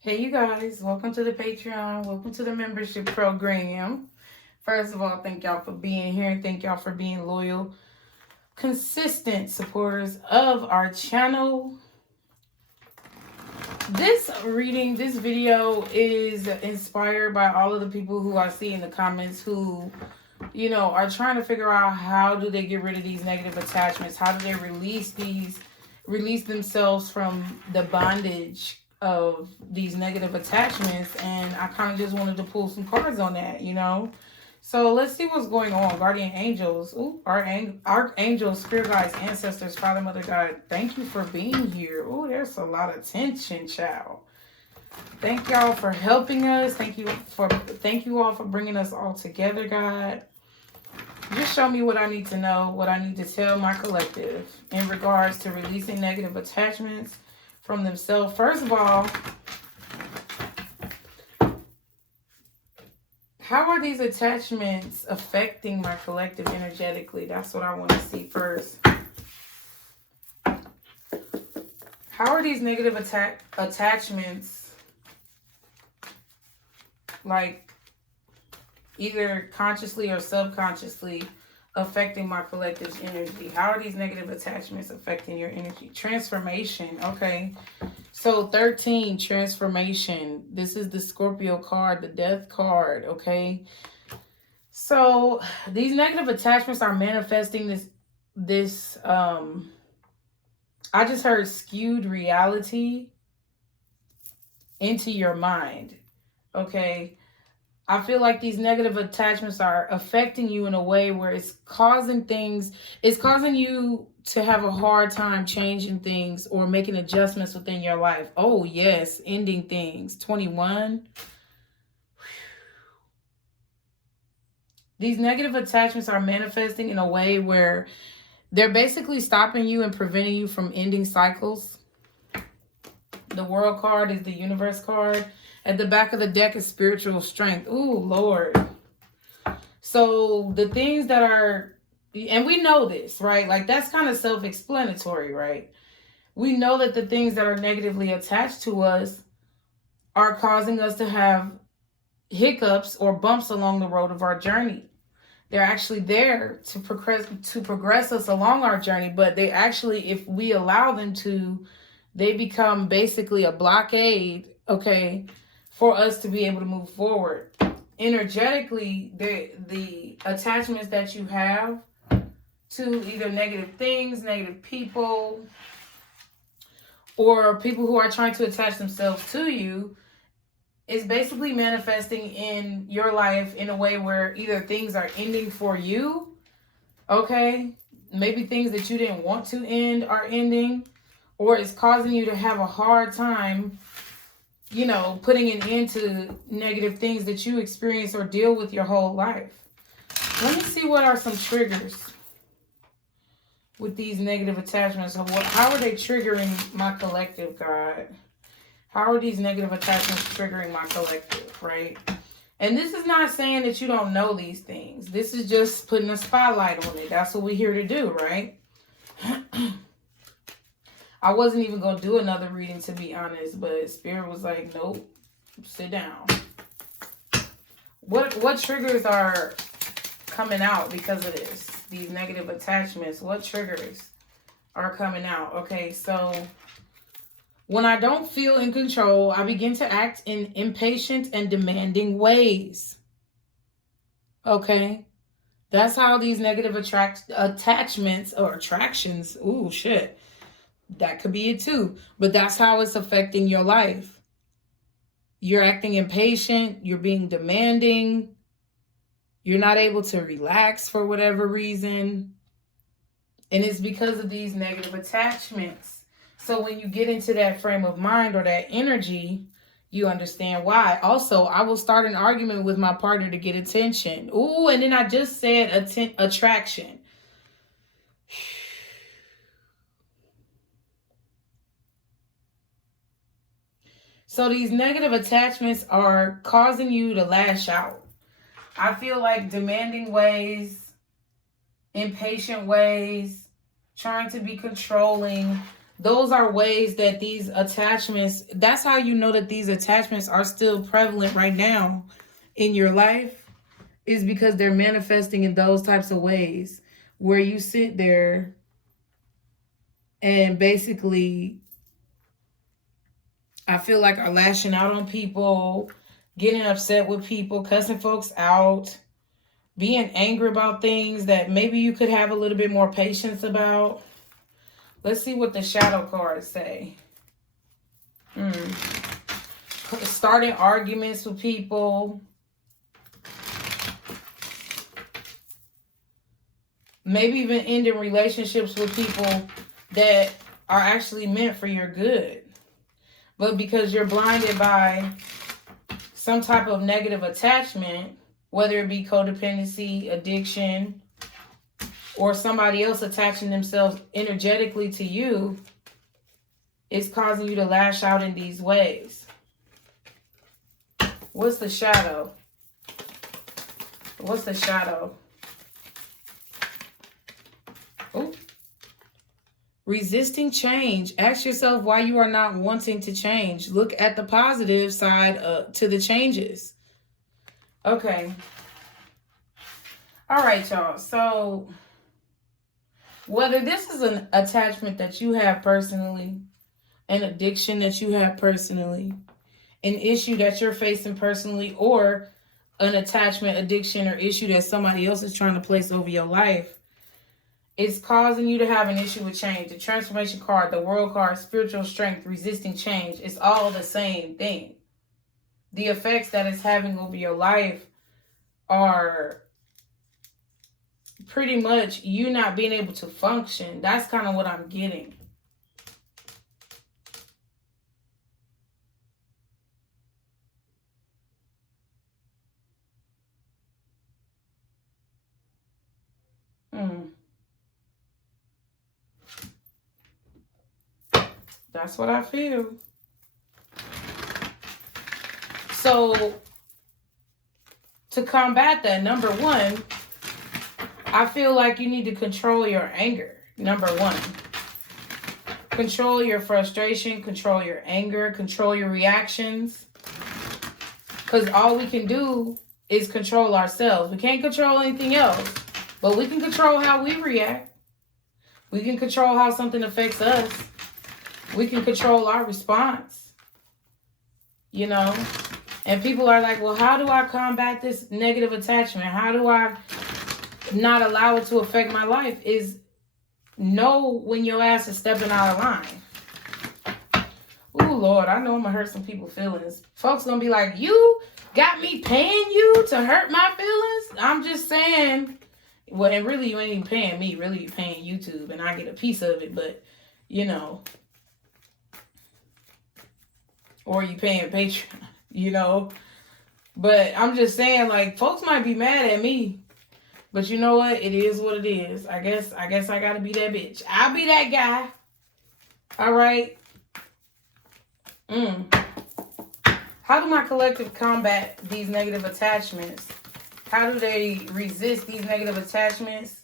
Hey, you guys, welcome to the Patreon. Welcome to the membership program. First of all, thank y'all for being here. Thank y'all for being loyal, consistent supporters of our channel. This video is inspired by all of the people who I see in the comments who, are trying to figure out how do they get rid of these negative attachments? How do they release themselves from the bondage of these negative attachments? And I kind of just wanted to pull some cards on that, So let's see what's going on. Guardian angels, archangels, spirit guides, ancestors, Father, Mother, God. Thank you for being here. Oh, there's a lot of tension, child. Thank y'all for helping us. Thank you all for bringing us all together, God. Just show me what I need to know, what I need to tell my collective in regards to releasing negative attachments from themselves. First of all, how are these attachments affecting my collective energetically? That's what I want to see first. How are these negative attachments, like either consciously or subconsciously, affecting my collective's energy? How are these negative attachments affecting your energy? Transformation, okay. So 13, transformation. This is the Scorpio card, the death card, okay. So these negative attachments are manifesting this I just heard skewed reality into your mind, okay. I feel like these negative attachments are affecting you in a way where it's causing you to have a hard time changing things or making adjustments within your life. Oh, yes, ending things. 21. These negative attachments are manifesting in a way where they're basically stopping you and preventing you from ending cycles. The World card is the Universe card. At the back of the deck is spiritual strength. Ooh, Lord. So the things that are, and we know this, right? Like that's kind of self-explanatory, right? We know that the things that are negatively attached to us are causing us to have hiccups or bumps along the road of our journey. They're actually there to progress us along our journey, but they actually, if we allow them to, they become basically a blockade, okay, for us to be able to move forward. Energetically, the attachments that you have to either negative things, negative people, or people who are trying to attach themselves to you is basically manifesting in your life in a way where either things are ending for you, okay? Maybe things that you didn't want to end are ending, or it's causing you to have a hard time, putting an end to negative things that you experience or deal with your whole life. Let me see what are some triggers with these negative attachments. How are they triggering my collective, God? How are these negative attachments triggering my collective, right? And this is not saying that you don't know these things. This is just putting a spotlight on it. That's what we're here to do, right? I wasn't even going to do another reading, to be honest, but Spirit was like, nope, sit down. What triggers are coming out because of this? These negative attachments, what triggers are coming out? Okay, so when I don't feel in control, I begin to act in impatient and demanding ways. Okay, that's how these negative attachments or attractions, ooh, shit. That could be it too. But that's how it's affecting your life. You're acting impatient. You're being demanding. You're not able to relax for whatever reason. And it's because of these negative attachments. So when you get into that frame of mind or that energy, you understand why. Also, I will start an argument with my partner to get attention. Ooh, and then I just said attraction. So these negative attachments are causing you to lash out. I feel like demanding ways, impatient ways, trying to be controlling, those are ways that these attachments, that's how you know that these attachments are still prevalent right now in your life, is because they're manifesting in those types of ways where you sit there and basically, I feel like, are lashing out on people, getting upset with people, cussing folks out, being angry about things that maybe you could have a little bit more patience about. Let's see what the shadow cards say. Starting arguments with people. Maybe even ending relationships with people that are actually meant for your good. But because you're blinded by some type of negative attachment, whether it be codependency, addiction, or somebody else attaching themselves energetically to you, it's causing you to lash out in these ways. What's the shadow? What's the shadow? Oh. Resisting change. Ask yourself why you are not wanting to change. Look at the positive side to the changes. Okay. All right, y'all. So whether this is an attachment that you have personally, an addiction that you have personally, an issue that you're facing personally, or an attachment, addiction, or issue that somebody else is trying to place over your life, it's causing you to have an issue with change. The transformation card, the world card, spiritual strength, resisting change. It's all the same thing. The effects that it's having over your life are pretty much you not being able to function. That's kind of what I'm getting. That's what I feel. So to combat that, number one, I feel like you need to control your anger. Number one, control your frustration, control your anger, control your reactions. Because all we can do is control ourselves. We can't control anything else, but we can control how we react. We can control how something affects us. We can control our response, you know? And people are like, well, how do I combat this negative attachment? How do I not allow it to affect my life? Is know when your ass is stepping out of line. Ooh, Lord, I know I'm going to hurt some people's feelings. Folks going to be like, you got me paying you to hurt my feelings? I'm just saying. Well, and really, you ain't even paying me. Really, you're paying YouTube, and I get a piece of it. But, you know. Or you paying Patreon, you know. But I'm just saying, like, folks might be mad at me. But you know what? It is what it is. I guess I gotta be that bitch. I'll be that guy. All right. How do my collective combat these negative attachments? How do they resist these negative attachments?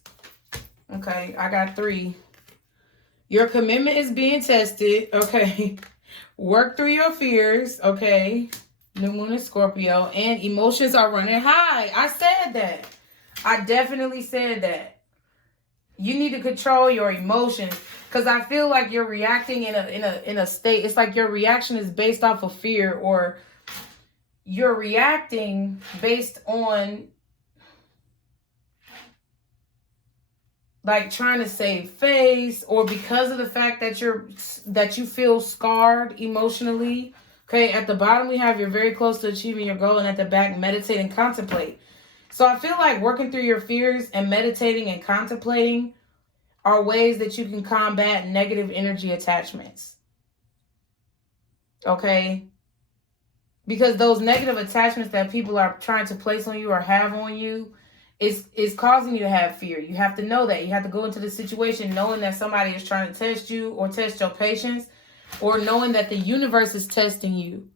Okay, I got 3. Your commitment is being tested. Okay. Work through your fears. Okay. New moon in Scorpio. And emotions are running high. I said that. I definitely said that. You need to control your emotions. Because I feel like you're reacting in a state. It's like your reaction is based off of fear. Or you're reacting based on like trying to save face, or because of the fact that you feel scarred emotionally. Okay, at the bottom we have you're very close to achieving your goal, and at the back, meditate and contemplate. So I feel like working through your fears and meditating and contemplating are ways that you can combat negative energy attachments. Okay? Because those negative attachments that people are trying to place on you or have on you is causing you to have fear. You have to know that. You have to go into the situation knowing that somebody is trying to test you or test your patience, or knowing that the universe is testing you.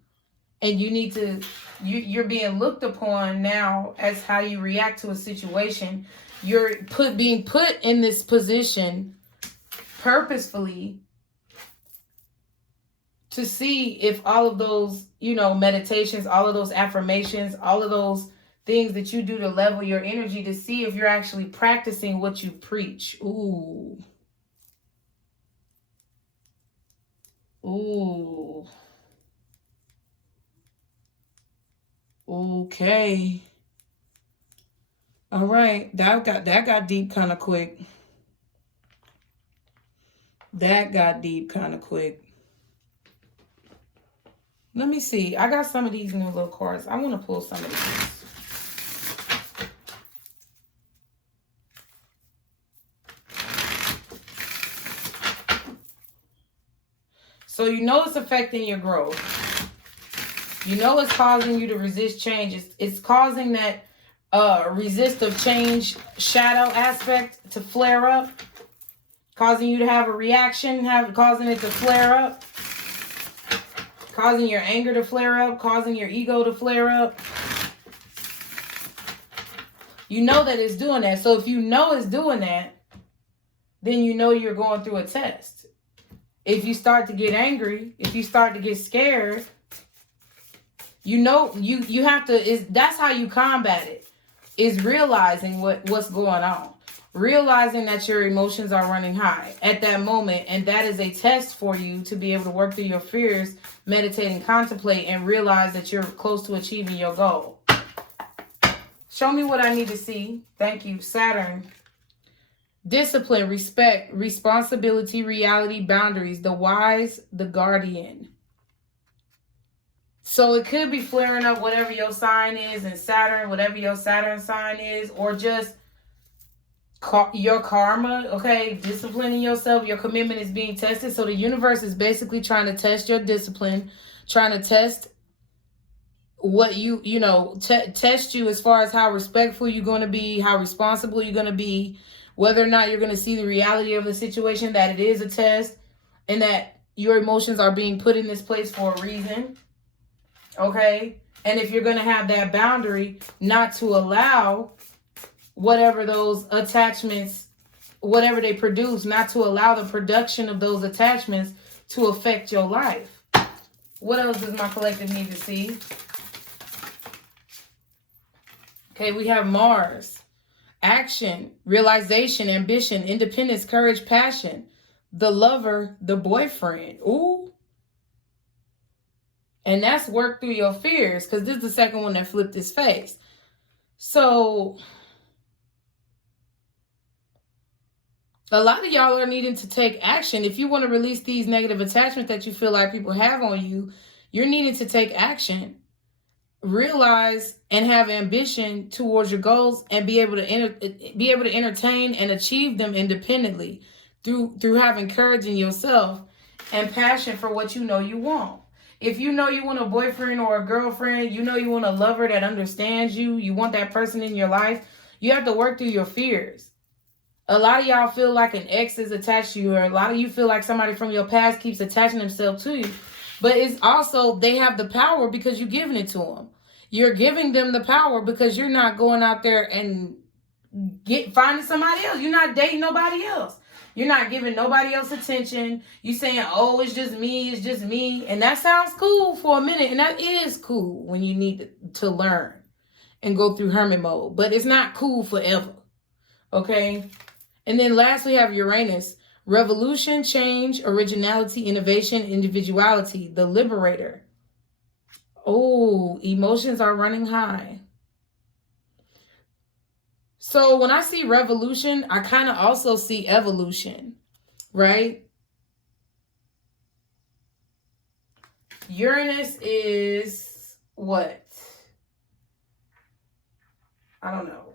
And you need to, you're being looked upon now as how you react to a situation. You're being put in this position purposefully to see if all of those, you know, meditations, all of those affirmations, all of those things that you do to level your energy, to see if you're actually practicing what you preach. Ooh. Ooh. Okay. All right. That got deep kind of quick. That got deep kind of quick. Let me see. I got some of these new little cards. I want to pull some of these. So you know it's affecting your growth. You know it's causing you to resist change. It's causing that resistive change shadow aspect to flare up. Causing you to have a reaction, causing it to flare up. Causing your anger to flare up. Causing your ego to flare up. You know that it's doing that. So if you know it's doing that, then you know you're going through a test. If you start to get angry, if you start to get scared, you know you have to, that's how you combat it, is realizing what's going on. Realizing that your emotions are running high at that moment. And that is a test for you to be able to work through your fears, meditate and contemplate, and realize that you're close to achieving your goal. Show me what I need to see. Thank you, Saturn. Discipline, respect, responsibility, reality, boundaries, the wise, the guardian. So it could be flaring up whatever your sign is in Saturn, whatever your Saturn sign is, or just your karma, okay? Disciplining yourself, your commitment is being tested. So the universe is basically trying to test your discipline, trying to test what test you as far as how respectful you're going to be, how responsible you're going to be, whether or not you're going to see the reality of the situation, that it is a test, and that your emotions are being put in this place for a reason, okay? And if you're going to have that boundary not to allow whatever those attachments, whatever they produce, not to allow the production of those attachments to affect your life. What else does my collective need to see? Okay, we have Mars. Action, realization, ambition, independence, courage, passion. The lover, the boyfriend. Ooh. And that's work through your fears, because this is the second one that flipped his face. So a lot of y'all are needing to take action. If you want to release these negative attachments that you feel like people have on you, you're needing to take action. Realize and have ambition towards your goals, and be able to entertain and achieve them independently through having courage in yourself and passion for what you know you want. If you know you want a boyfriend or a girlfriend, you know you want a lover that understands you, you want that person in your life, you have to work through your fears. A lot of y'all feel like an ex is attached to you, or a lot of you feel like somebody from your past keeps attaching themselves to you. But it's also, they have the power because you're giving it to them. You're giving them the power because you're not going out there and finding somebody else. You're not dating nobody else. You're not giving nobody else attention. You saying, oh, it's just me, it's just me. And that sounds cool for a minute. And that is cool when you need to learn and go through hermit mode. But it's not cool forever. Okay? And then last we have Uranus. Revolution, change, originality, innovation, individuality, the liberator. Oh, emotions are running high. So when I see revolution, I kind of also see evolution, right? Uranus is what? I don't know.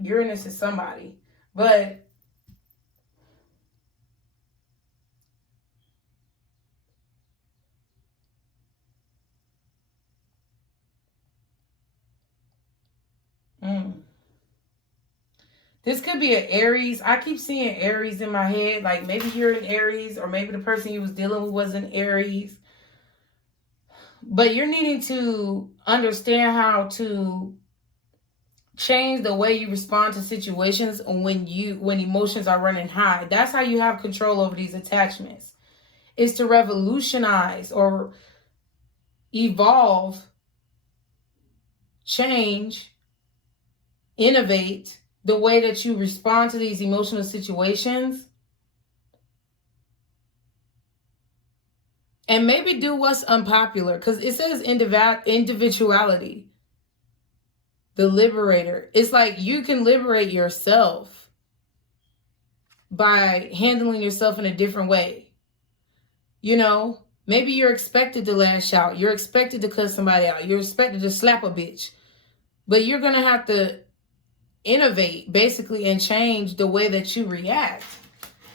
Uranus is somebody, but this could be an Aries. I keep seeing Aries in my head. Like maybe you're an Aries, or maybe the person you was dealing with was an Aries. But you're needing to understand how to change the way you respond to situations when emotions are running high. That's how you have control over these attachments. is to revolutionize or evolve, change, innovate the way that you respond to these emotional situations. And maybe do what's unpopular, because it says individuality, the liberator. It's like you can liberate yourself by handling yourself in a different way. You know, maybe you're expected to lash out. You're expected to cuss somebody out. You're expected to slap a bitch. But you're going to have to innovate, basically, and change the way that you react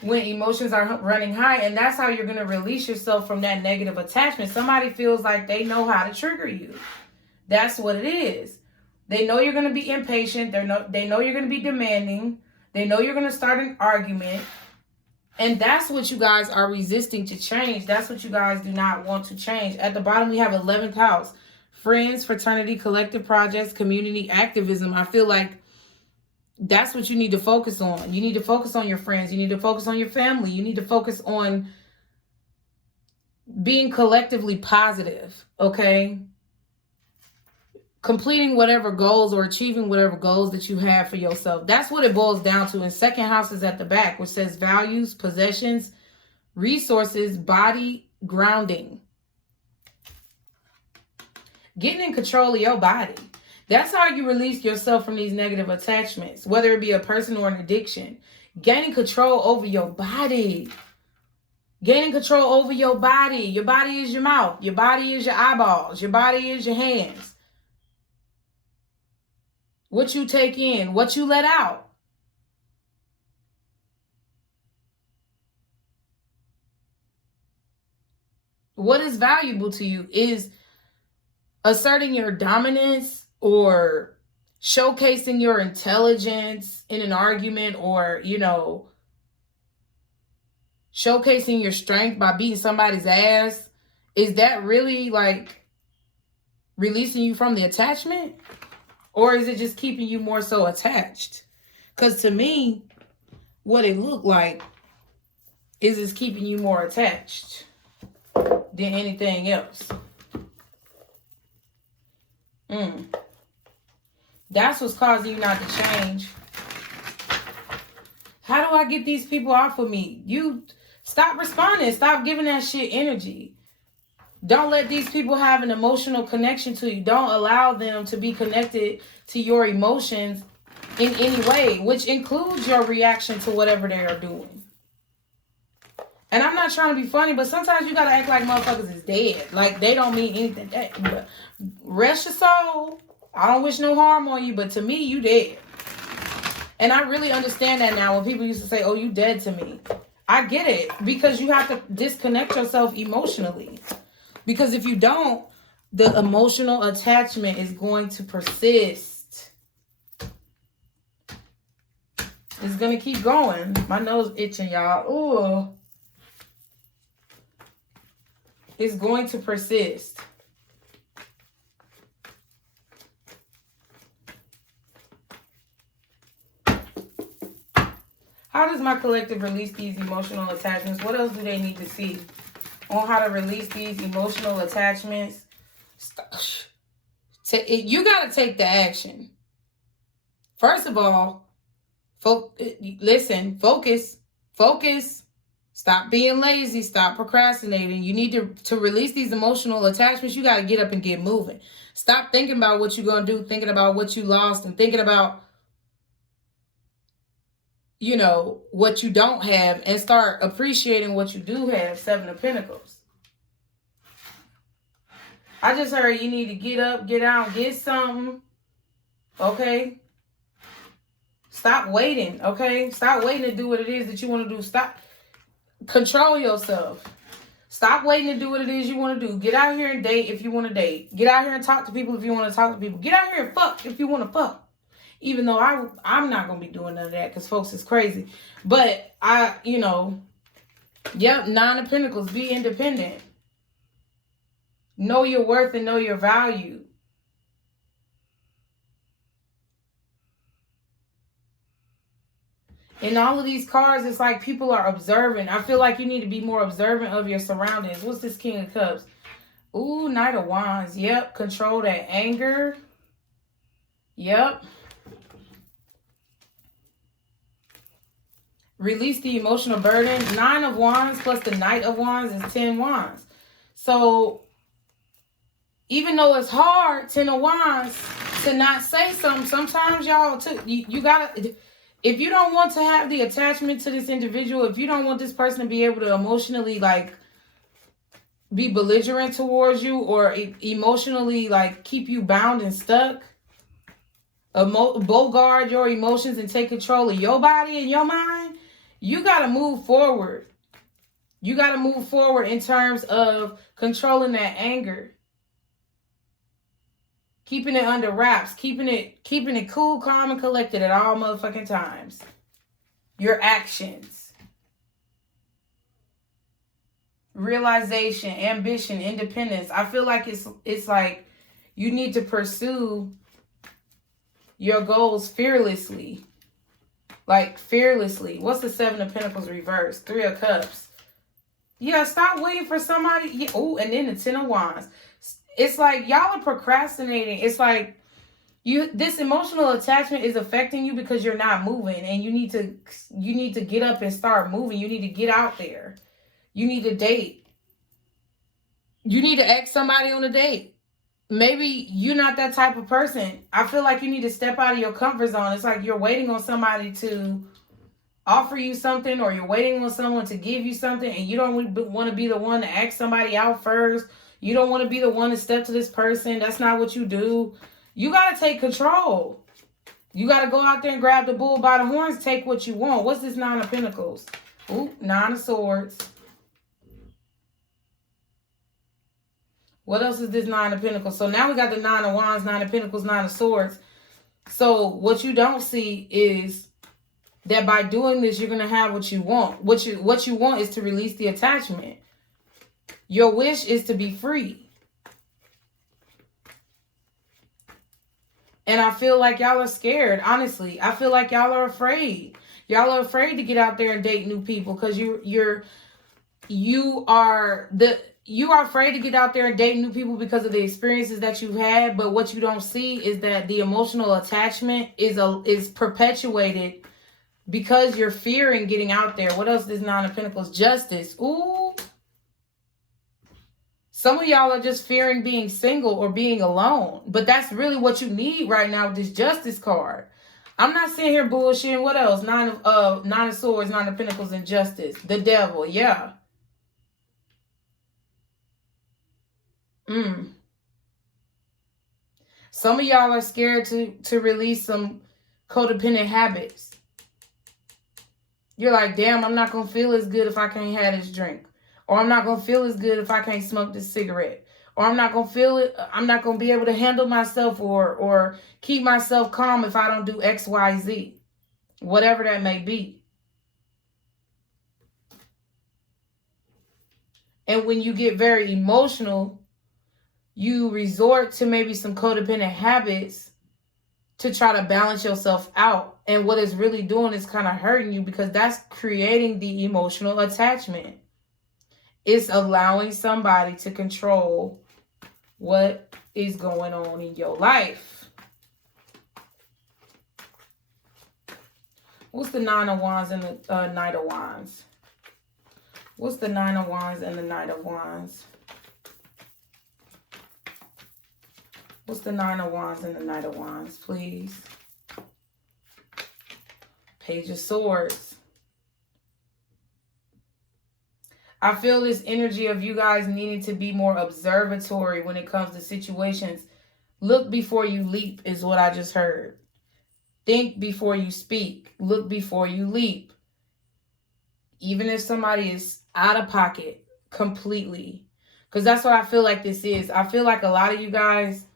when emotions are running high. And that's how you're going to release yourself from that negative attachment. Somebody feels like they know how to trigger you. That's what it is. They know you're going to be impatient. They know you're going to be demanding. They know you're going to start an argument. And that's what you guys are resisting to change. That's what you guys do not want to change. At the bottom, we have 11th house. Friends, fraternity, collective projects, community activism. I feel like that's what you need to focus on. You need to focus on your friends. You need to focus on your family. You need to focus on being collectively positive, okay? Completing whatever goals or achieving whatever goals that you have for yourself. That's what it boils down to. And second house is at the back, which says values, possessions, resources, body, grounding. Getting in control of your body. That's how you release yourself from these negative attachments, whether it be a person or an addiction. Gaining control over your body. Gaining control over your body. Your body is your mouth. Your body is your eyeballs. Your body is your hands. What you take in, what you let out. What is valuable to you is asserting your dominance or showcasing your intelligence in an argument, or, you know, showcasing your strength by beating somebody's ass. Is that really like releasing you from the attachment? Or is it just keeping you more so attached? Because to me, what it looked like is it's keeping you more attached than anything else. That's what's causing you not to change. How do I get these people off of me? You stop responding. Stop giving that shit energy. Don't let these people have an emotional connection to you. Don't allow them to be connected to your emotions in any way, which includes your reaction to whatever they are doing. And I'm not trying to be funny, but sometimes you gotta act like motherfuckers is dead. Like they don't mean anything. Rest your soul. I don't wish no harm on you, but to me, you dead. And I really understand that now when people used to say, oh, you dead to me. I get it, because you have to disconnect yourself emotionally. Because if you don't, the emotional attachment is going to persist. It's going to keep going. My nose itching, y'all. Ooh. It's going to persist. How does my collective release these emotional attachments? What else do they need to see on how to release these emotional attachments? You got to take the action. First of all, listen, focus. Stop being lazy. Stop procrastinating. You need to release these emotional attachments. You got to get up and get moving. Stop thinking about what you're going to do, thinking about what you lost, and thinking about, you know, what you don't have, and start appreciating what you do have. 7 of Pentacles. I just heard you need to get up, get out, get something. Okay? Stop waiting, okay? Stop waiting to do what it is that you want to do. Stop. Control yourself. Stop waiting to do what it is you want to do. Get out here and date if you want to date. Get out here and talk to people if you want to talk to people. Get out here and fuck if you want to fuck. Even though I'm not going to be doing none of that because folks is crazy. But yep, 9 of Pentacles. Be independent. Know your worth and know your value. In all of these cards, it's like people are observant. I feel like you need to be more observant of your surroundings. What's this King of Cups? Ooh, Knight of Wands. Yep. Control that anger. Yep. Release the emotional burden. 9 of Wands plus the Knight of Wands is 10 Wands. So, even though it's hard, 10 of Wands, to not say something, sometimes y'all, you gotta... If you don't want to have the attachment to this individual, if you don't want this person to be able to emotionally, like, be belligerent towards you or emotionally, like, keep you bound and stuck, bogard your emotions and take control of your body and your mind, you got to move forward. You got to move forward in terms of controlling that anger. Keeping it under wraps, keeping it cool, calm, and collected at all motherfucking times. Your actions. Realization, ambition, independence. I feel like it's like you need to pursue your goals fearlessly. Like fearlessly. What's the 7 of Pentacles reversed? 3 of Cups. Yeah, stop waiting for somebody. Yeah. Oh, and then the 10 of Wands. It's like y'all are procrastinating. It's like this emotional attachment is affecting you because you're not moving, and you need to get up and start moving. You need to get out there. You need to date. You need to ask somebody on a date. Maybe you're not that type of person. I feel like you need to step out of your comfort zone. It's like you're waiting on somebody to offer you something, or you're waiting on someone to give you something, and you don't want to be the one to ask somebody out first. You don't want to be the one to step to this person. That's not what you do. You got to take control. You got to go out there and grab the bull by the horns. Take what you want. What's this 9 of Pentacles? Ooh, 9 of Swords. What else is this 9 of Pentacles? So now we got the 9 of Wands, 9 of Pentacles, 9 of Swords. So what you don't see is that by doing this, you're going to have what you want. What you want is to release the attachment. Your wish is to be free. And I feel like y'all are scared, honestly. I feel like y'all are afraid. Y'all are afraid to get out there and date new people because you are afraid to get out there and date new people because of the experiences that you've had. But what you don't see is that the emotional attachment is perpetuated because you're fearing getting out there. What else is 9 of Pentacles? Justice. Ooh. Some of y'all are just fearing being single or being alone. But that's really what you need right now with this Justice card. I'm not sitting here bullshitting. What else? 9 of Swords, 9 of Pentacles, and Justice. The Devil. Yeah. Some of y'all are scared to release some codependent habits. You're like, damn, I'm not going to feel as good if I can't have this drink. Or I'm not going to feel as good if I can't smoke this cigarette. Or I'm not going to be able to handle myself or keep myself calm if I don't do X, Y, Z. Whatever that may be. And when you get very emotional, you resort to maybe some codependent habits to try to balance yourself out. And what it's really doing is kind of hurting you because that's creating the emotional attachment. It's allowing somebody to control what is going on in your life. What's the 9 of Wands and the Knight of Wands? What's the 9 of Wands and the Knight of Wands? What's the 9 of Wands and the Knight of Wands, please? Page of Swords. I feel this energy of you guys needing to be more observatory when it comes to situations. Look before you leap is what I just heard. Think before you speak. Look before you leap. Even if somebody is out of pocket completely. Because that's what I feel like this is. I feel like a lot of you guys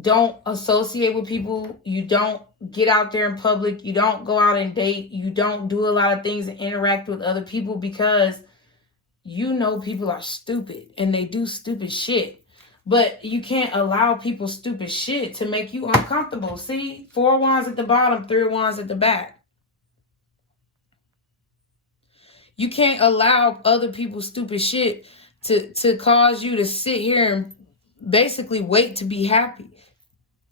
don't associate with people. You don't get out there in public. You don't go out and date. You don't do a lot of things and interact with other people because you know people are stupid and they do stupid shit. But you can't allow people's stupid shit to make you uncomfortable. See? 4 wands at the bottom, 3 wands at the back. You can't allow other people's stupid shit to cause you to sit here and basically wait to be happy.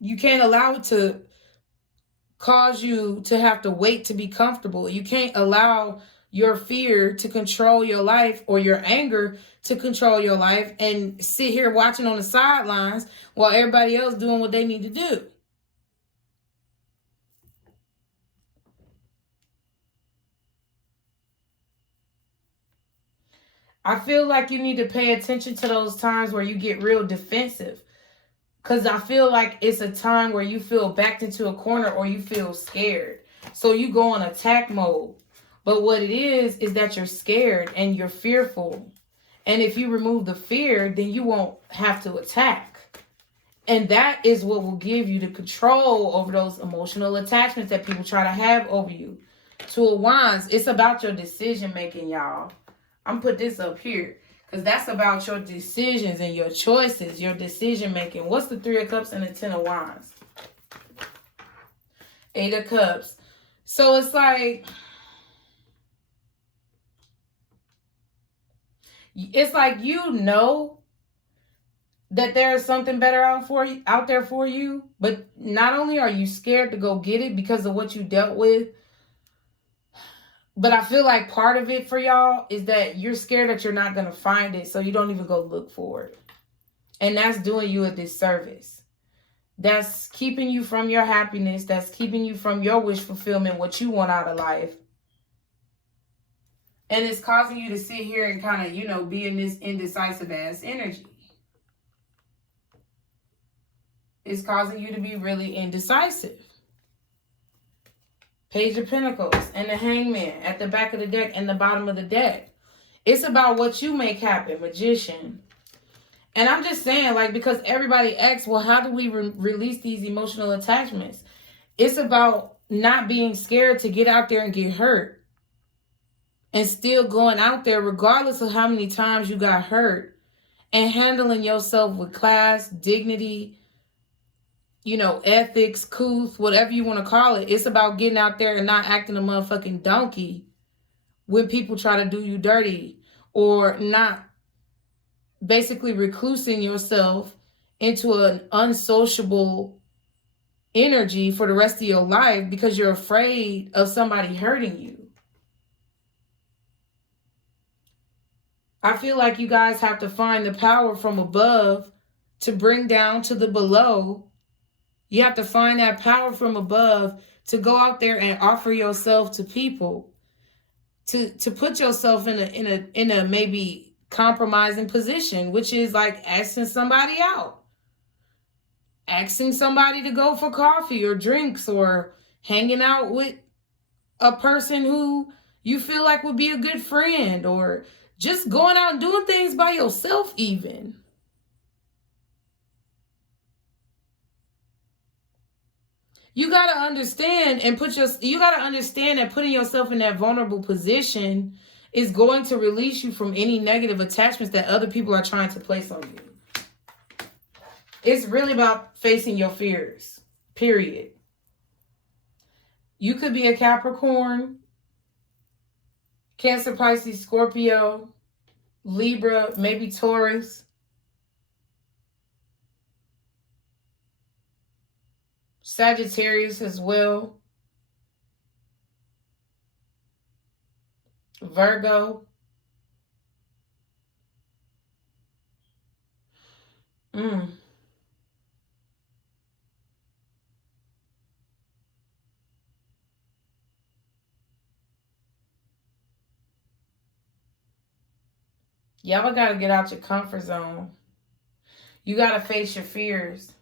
You can't allow it to cause you to have to wait to be comfortable. You can't allow your fear to control your life, or your anger to control your life, and sit here watching on the sidelines while everybody else doing what they need to do. I feel like you need to pay attention to those times where you get real defensive. Because I feel like it's a time where you feel backed into a corner, or you feel scared. So you go on attack mode. But what it is that you're scared and you're fearful. And if you remove the fear, then you won't have to attack. And that is what will give you the control over those emotional attachments that people try to have over you. Two of Wands, it's about your decision making, y'all. I'm put this up here because that's about your decisions and your choices, your decision making. What's the 3 of Cups and the 10 of Wands? 8 of Cups. So it's like, you know that there is something better out there for you, but not only are you scared to go get it because of what you dealt with, but I feel like part of it for y'all is that you're scared that you're not going to find it, so you don't even go look for it. And that's doing you a disservice. That's keeping you from your happiness. That's keeping you from your wish fulfillment, what you want out of life. And it's causing you to sit here and kind of, be in this indecisive ass energy. It's causing you to be really indecisive. Page of Pentacles and the Hangman at the back of the deck and the bottom of the deck. It's about what you make happen, Magician. And I'm just saying, because everybody asks, well, how do we release these emotional attachments? It's about not being scared to get out there and get hurt. And still going out there regardless of how many times you got hurt. And handling yourself with class, dignity, ethics, couth, whatever you want to call it. It's about getting out there and not acting a motherfucking donkey when people try to do you dirty, or not basically reclusing yourself into an unsociable energy for the rest of your life because you're afraid of somebody hurting you. I feel like you guys have to find the power from above to bring down to the below. You have to find that power from above to go out there and offer yourself to people, to put yourself in a maybe compromising position, which is like asking somebody out, asking somebody to go for coffee or drinks, or hanging out with a person who you feel like would be a good friend, or just going out and doing things by yourself even. You got to understand that putting yourself in that vulnerable position is going to release you from any negative attachments that other people are trying to place on you. It's really about facing your fears, period. You could be a Capricorn, Cancer, Pisces, Scorpio, Libra, maybe Taurus. Sagittarius as well. Virgo. Y'all got to get out your comfort zone. You got to face your fears.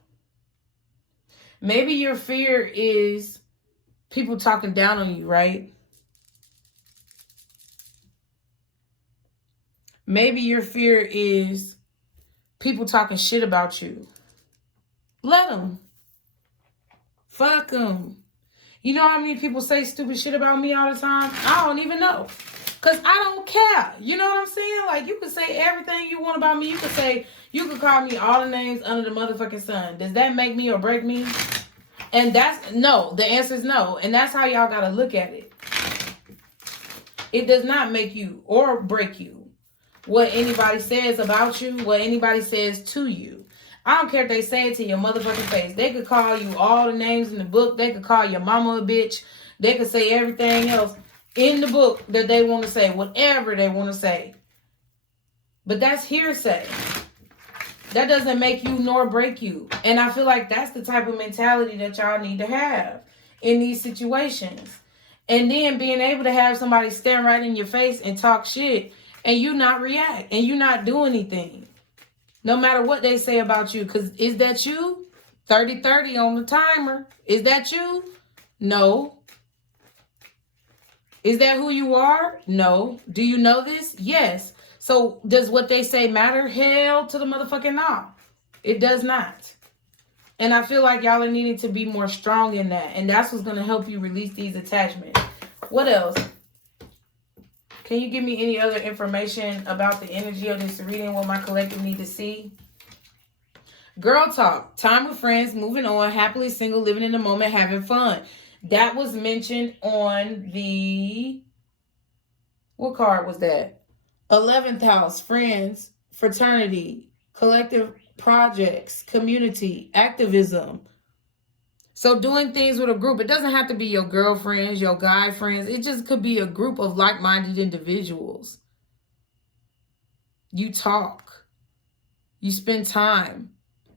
Maybe your fear is people talking down on you, right? Maybe your fear is people talking shit about you. Let them. Fuck them. You know how many people say stupid shit about me all the time? I don't even know. Because I don't care. You know what I'm saying? Like, you can say everything you want about me. You could call me all the names under the motherfucking sun. Does that make me or break me? And that's no. The answer is no. And that's how y'all got to look at it. It does not make you or break you. What anybody says about you, what anybody says to you. I don't care if they say it to your motherfucking face. They could call you all the names in the book. They could call your mama a bitch. They could say everything else in the book that they want to say. Whatever they want to say. But that's hearsay. That doesn't make you nor break you. And I feel like that's the type of mentality that y'all need to have in these situations. And then being able to have somebody stand right in your face and talk shit and you not react and you not do anything. No matter what they say about you. Because is that you? 30-30 on the timer. Is that you? No. Is that who you are? No. Do you know this? Yes. So does what they say matter? Hell to the motherfucking no. It does not. And I feel like y'all are needing to be more strong in that. And that's what's going to help you release these attachments. What else? Can you give me any other information about the energy of this reading? What my collective need to see? Girl talk. Time with friends. Moving on. Happily single. Living in the moment. Having fun. That was mentioned on the... What card was that? 11th house. Friends. Fraternity. Collective projects. Community. Activism. So doing things with a group, it doesn't have to be your girlfriends, your guy friends. It just could be a group of like-minded individuals. You talk. You spend time.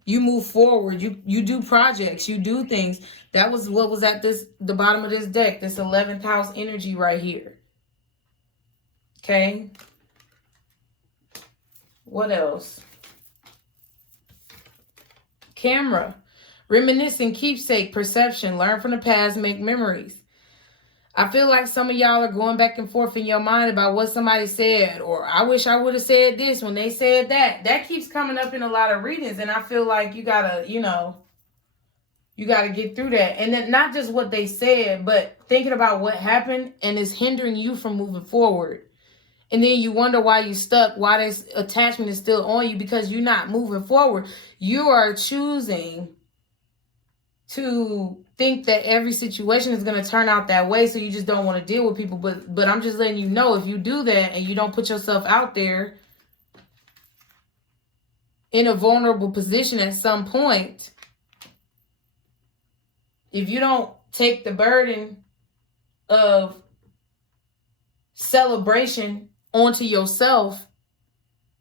You move forward. You do projects. You do things. That was what was at the bottom of this deck. This 11th house energy right here. Okay. What else? Camera. Reminiscing, keepsake, perception, learn from the past, make memories. I feel like some of y'all are going back and forth in your mind about what somebody said, or I wish I would have said this when they said that. That keeps coming up in a lot of readings, and I feel like you gotta, you gotta get through that. And then not just what they said, but thinking about what happened and is hindering you from moving forward. And then you wonder why you stuck, why this attachment is still on you, because you're not moving forward. You are choosing to think that every situation is going to turn out that way, so you just don't want to deal with people. But I'm just letting you know, if you do that and you don't put yourself out there in a vulnerable position at some point, if you don't take the burden of celebration onto yourself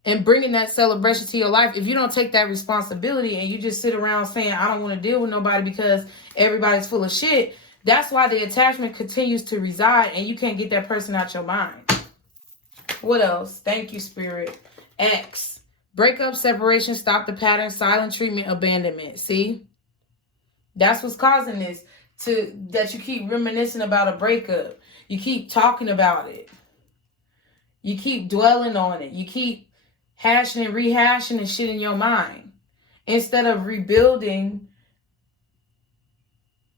and bringing that celebration to your life, if you don't take that responsibility and you just sit around saying, I don't want to deal with nobody because everybody's full of shit, that's why the attachment continues to reside and you can't get that person out your mind. What else? Thank you, Spirit. X. Breakup, separation, stop the pattern, silent treatment, abandonment. See? That's what's causing this, that you keep reminiscing about a breakup. You keep talking about it. You keep dwelling on it. You keep hashing and rehashing and shit in your mind instead of rebuilding,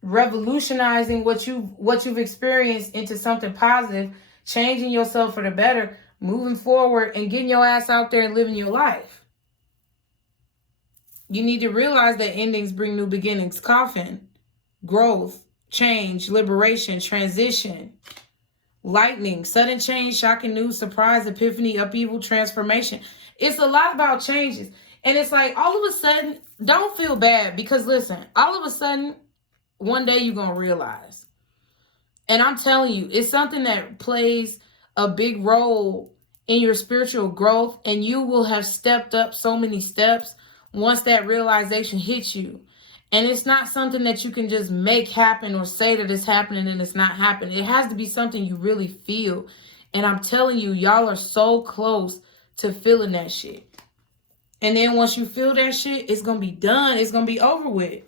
revolutionizing what you've experienced into something positive, changing yourself for the better, moving forward and getting your ass out there and living your life. You need to realize that endings bring new beginnings. Coffin, growth, change, liberation, transition. Lightning, sudden change, shocking news, surprise, epiphany, upheaval, transformation. It's a lot about changes. And it's like all of a sudden, don't feel bad, because listen, all of a sudden, one day you're going to realize. And I'm telling you, it's something that plays a big role in your spiritual growth. And you will have stepped up so many steps once that realization hits you. And it's not something that you can just make happen or say that it's happening and it's not happening. It has to be something you really feel. And I'm telling you, y'all are so close to feeling that shit. And then once you feel that shit, it's going to be done. It's going to be over with.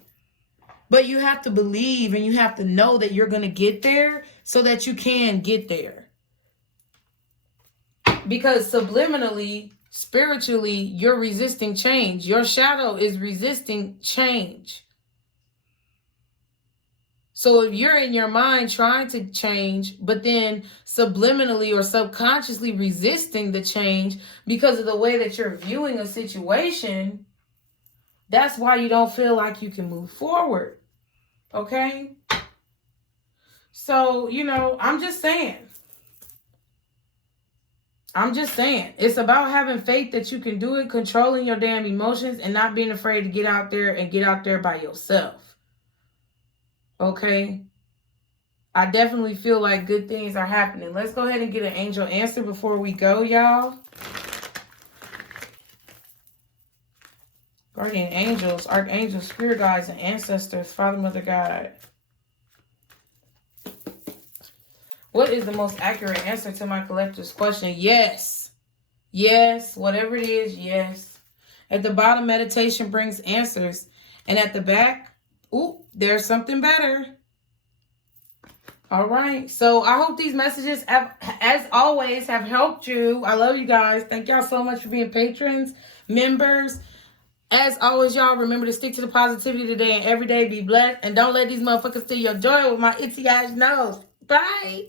But you have to believe and you have to know that you're going to get there so that you can get there. Because subliminally, spiritually, you're resisting change. Your shadow is resisting change. So if you're in your mind trying to change, but then subliminally or subconsciously resisting the change because of the way that you're viewing a situation, that's why you don't feel like you can move forward. Okay? So, I'm just saying. I'm just saying, it's about having faith that you can do it, controlling your damn emotions, and not being afraid to get out there and get out there by yourself. Okay? I definitely feel like good things are happening. Let's go ahead and get an angel answer before we go, y'all. Guardian angels, archangels, spirit guides, and ancestors, Father, Mother, God. What is the most accurate answer to my collector's question? Yes. Yes. Whatever it is, yes. At the bottom, meditation brings answers. And at the back, ooh, there's something better. All right. So I hope these messages, have, as always, have helped you. I love you guys. Thank y'all so much for being patrons, members. As always, y'all, remember to stick to the positivity today and every day. Be blessed. And don't let these motherfuckers steal your joy with my itchy ass nose. Bye.